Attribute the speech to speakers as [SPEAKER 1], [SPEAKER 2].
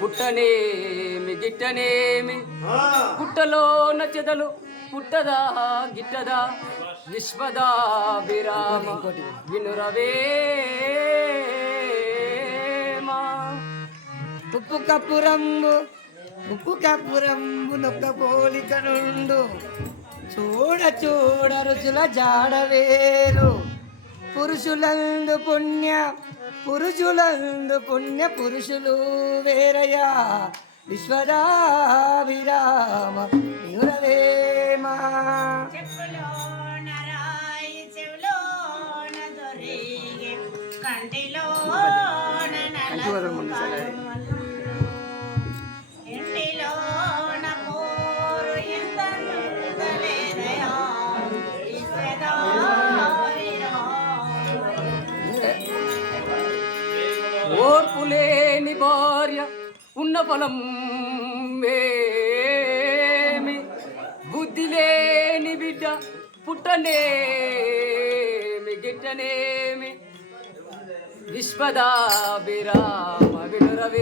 [SPEAKER 1] పుట్టనేమి గిట్టనేమి పుట్టలో నచ్చదలు పుట్టదా గిట్టదా విశ్వదా విరామ వినురవేమా
[SPEAKER 2] ఉప్పు కప్పు రంగు ఉప్పు కప్పు రంగు నొక్క పోలిక నుండు. చూడ చూడ రుచుల జాడవేరు పురుషులందు పుణ్య పురుషులందు పుణ్య పురుషులు వేరయా విశ్వదా విరామ వినురవేమా
[SPEAKER 3] ఓర్పు
[SPEAKER 1] లేని భార్య ఉన్న ఫలం మేమి బుద్ధి లేని బిడ్డ పుట్టనేమి? గిట్టనేమి? విశ్వదాభిరామ విరామ